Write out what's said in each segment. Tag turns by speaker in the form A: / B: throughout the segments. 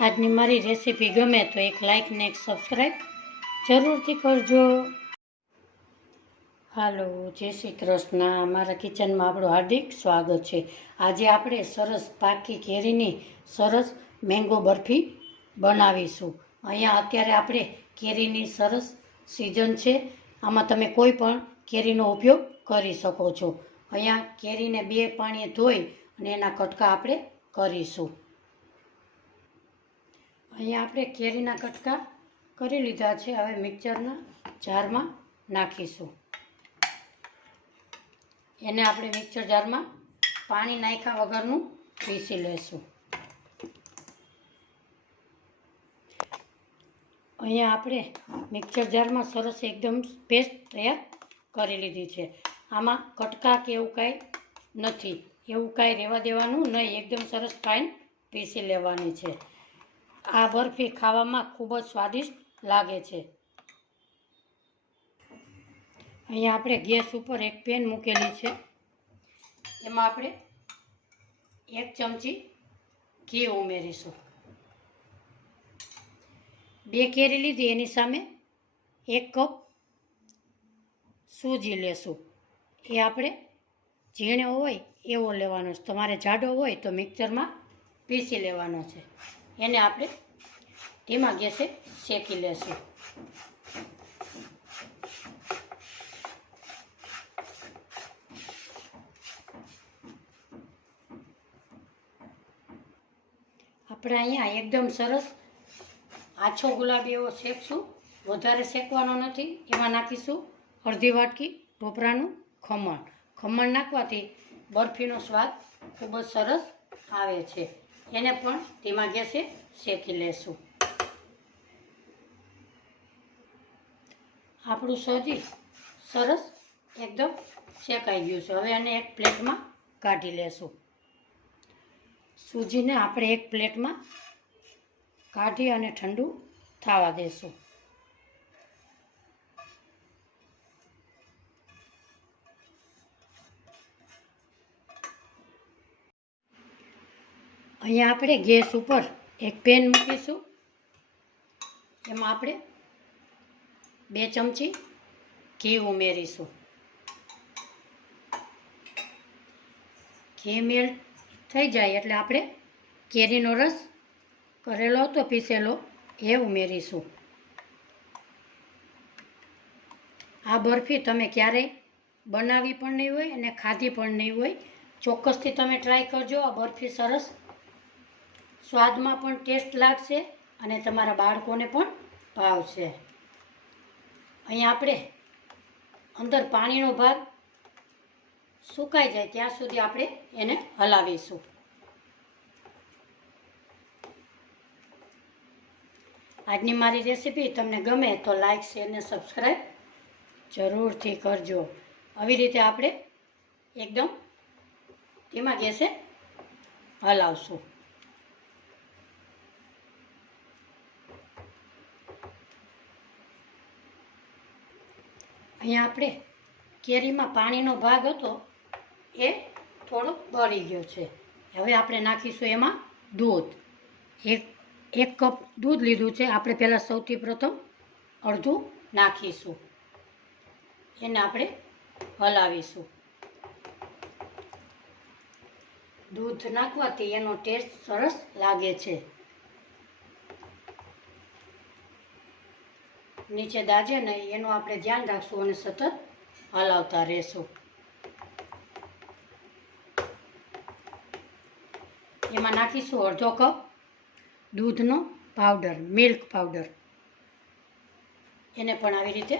A: આજની મારી રેસીપી ગમે તો એક લાઇક ને એક સબસ્ક્રાઈબ જરૂરથી કરજો. હાલો, જય શ્રી કૃષ્ણ. મારા કિચનમાં આપણું હાર્દિક સ્વાગત છે. આજે આપણે સરસ પાકી કેરીની સરસ મેંગો બરફી બનાવીશું. અહીંયા અત્યારે આપણે કેરીની સરસ સિઝન છે. આમાં તમે કોઈ પણ કેરીનો ઉપયોગ કરી શકો છો. અહીંયા કેરીને બે પાણીએ ધોઈ અને એના કટકા આપણે કરીશું. અહીંયા આપણે કેરીના કટકા કરી લીધા છે. હવે મિક્સરના જારમાં નાખીશું. એને આપણે મિક્સર જારમાં પાણી નાખ્યા વગરનું પીસી લેશું. અહીંયા આપણે મિક્સર જારમાં સરસ એકદમ પેસ્ટ તૈયાર કરી લીધી છે. આમાં કટકા કે એવું કાંઈ નથી. એવું કાંઈ રહેવા દેવાનું નહીં. એકદમ સરસ ફાઇન પીસી લેવાની છે. આ બરફી ખાવામાં ખૂબ જ સ્વાદિષ્ટ લાગે છે. અહીંયા આપણે ગેસ ઉપર એક પેન મૂકેલી છે. એમાં આપણે એક ચમચી ઘી ઉમેરીશું. બે કેરી લીધી, એની સામે એક કપ સૂજી લેશું. એ આપણે ઝીણો હોય એવો લેવાનો છે. તમારે જાડો હોય તો મિક્સરમાં પીસી લેવાનો છે. એને આપણે ધીમા ગેસે શેકી લેશું. આપણે અહીંયા એકદમ સરસ આછો ગુલાબી એવો શેકશું વધારે શેકવાનો નથી. એમાં નાખીશું અડધી વાટકી ટોપરાનું ખમણ. ખમણ નાખવાથી બરફીનો સ્વાદ ખૂબ જ સરસ આવે છે. એને પણ ધીમા ગેસે શેકી લેશું. આપણું સોજી સરસ એકદમ શેકાઈ ગયું છે. હવે એને એક પ્લેટમાં કાઢી લેશું. સૂજીને આપણે એક પ્લેટમાં કાઢી અને ઠંડુ થવા દેશું. અહીંયા આપણે ગેસ ઉપર એક પેન મૂકીશું. એમાં આપણે બે ચમચી ઘી ઉમેરીશું. ઘી મેળ થઈ જાય એટલે આપણે કેરીનો રસ કરેલો હતો પીસેલો એ ઉમેરીશું. આ બરફી તમે ક્યારેય બનાવી પણ નહીં હોય અને ખાધી પણ નહીં હોય. ચોક્કસથી તમે ટ્રાય કરજો. આ બરફી સરસ સ્વાદમાં પણ ટેસ્ટ લાગશે અને તમારા બાળકોને પણ ભાવશે. અહીંયા આપણે અંદર પાણીનો ભાગ સુકાઈ જાય ત્યાં સુધી આપણે એને હલાવીશું. આજની મારી રેસીપી તમને ગમે તો લાઈક, શેર ને સબસ્ક્રાઈબ જરૂરથી કરજો. આવી રીતે આપણે એકદમ ધીમા ગેસે હલાવશું. અહીંયા આપણે કેરીમાં પાણીનો ભાગ હતો, એ થોડો બળી ગયો છે. હવે આપણે નાખીશું એમાં દૂધ. એક એક કપ દૂધ લીધું છે. આપણે પહેલાં સૌથી પ્રથમ અડધું નાખીશું. એને આપણે હલાવીશું. દૂધ નાખવાથી એનો ટેસ્ટ સરસ લાગે છે. નીચે દાજે નહીં એનું આપણે ધ્યાન રાખશું અને સતત હલાવતા રહેશું. એમાં નાખીશું અડધો કપ દૂધનો પાવડર મિલ્ક પાવડર એને પણ આવી રીતે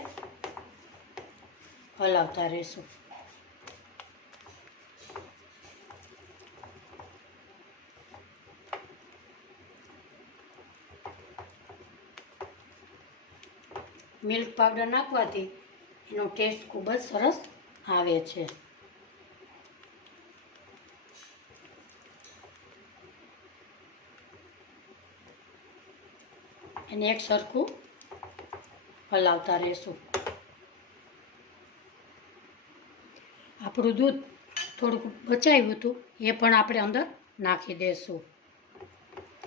A: હલાવતા રહેશું. મિલ્ક પાવડર નાખવાથી એનો ટેસ્ટ ખૂબ જ સરસ આવે છે. એને એક સરખું હલાવતા રહેશું. આપણું દૂધ થોડુંક બચાવ્યું હતું, એ પણ આપણે અંદર નાખી દઈશું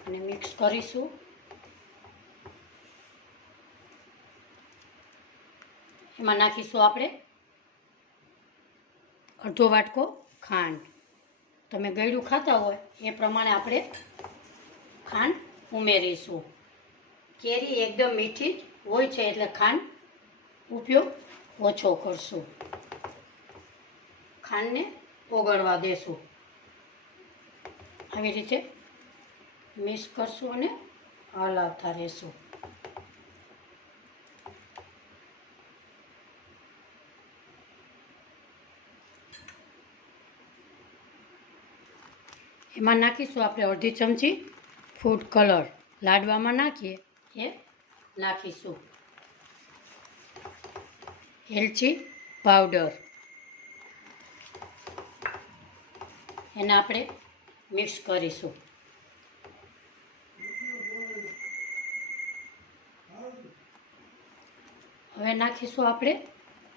A: અને મિક્સ કરીશું. એમાં નાખીશું આપણે અડધો વાટકો ખાંડ. તમે ગળ્યું ખાતા હોય એ પ્રમાણે આપણે ખાંડ ઉમેરીશું. કેરી એકદમ મીઠી હોય છે એટલે ખાંડ ઉપયોગ ઓછો કરશું. ખાંડને ઓગળવા દેશું. આવી રીતે મિક્સ કરશું અને હલાવતા રહેશું. એમાં નાખીશું આપણે અડધી ચમચી ફૂડ કલર લાડવામાં નાખીએ એ નાખીશું. એલચી પાવડર એને આપણે મિક્સ કરીશું. હવે નાખીશું આપણે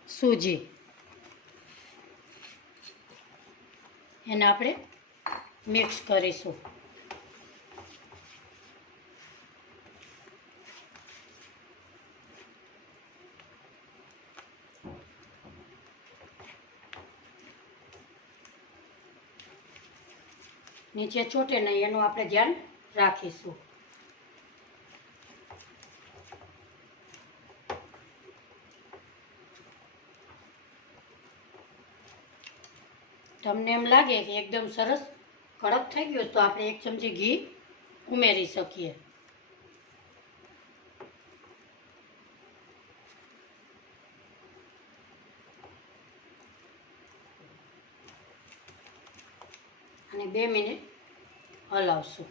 A: સૂજી એને આપણે મિક્સ કરીશું. નીચે ચોટે નહીં, એનું આપણે ધ્યાન રાખીશું. તમને એમ લાગે કે એકદમ સરસ કડક થઈ ગયો તો આપણે એક ચમચી ઘી ઉમેરી શકીએ. અને બે મિનિટ હલાવશું.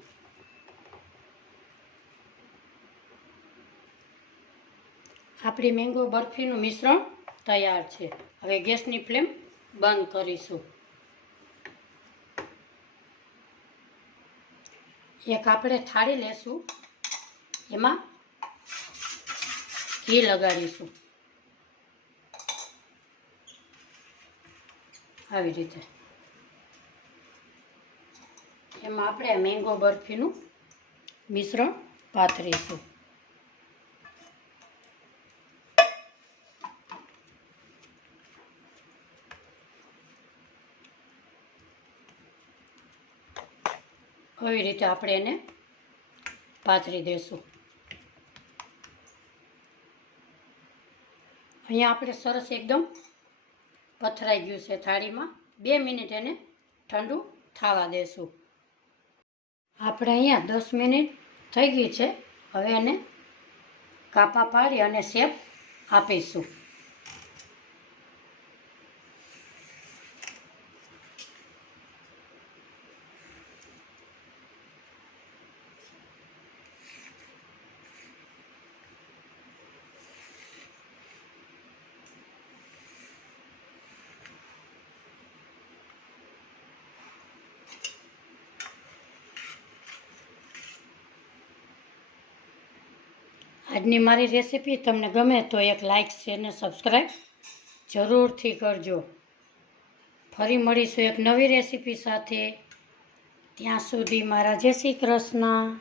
A: આપણી મેંગો બરફીનું મિશ્રણ તૈયાર છે. હવે ગેસની ફ્લેમ બંધ કરીશું. એક આપણે થાળી લેશું. એમાં ઘી લગાડીશું. આવી રીતે. એમાં આપણે મેંગો બરફીનું મિશ્રણ પાથરીશું આવી રીતે આપણે એને પાથરી દઈશું અહીંયા આપણે સરસ એકદમ પથરાઈ ગયું છે થાળીમાં. બે મિનિટ એને ઠંડુ થવા દેશું. આપણે અહીંયા દસ મિનિટ થઈ ગઈ છે. હવે એને કાપા પાડી અને શેપ આપીશું. આજની મારી રેસીપી તમને ગમે તો એક લાઇક શેર ને સબસ્ક્રાઈબ જરૂરથી કરજો. ફરી મળીશું એક નવી રેસીપી સાથે. ત્યાં સુધી મારા જય શ્રી કૃષ્ણ.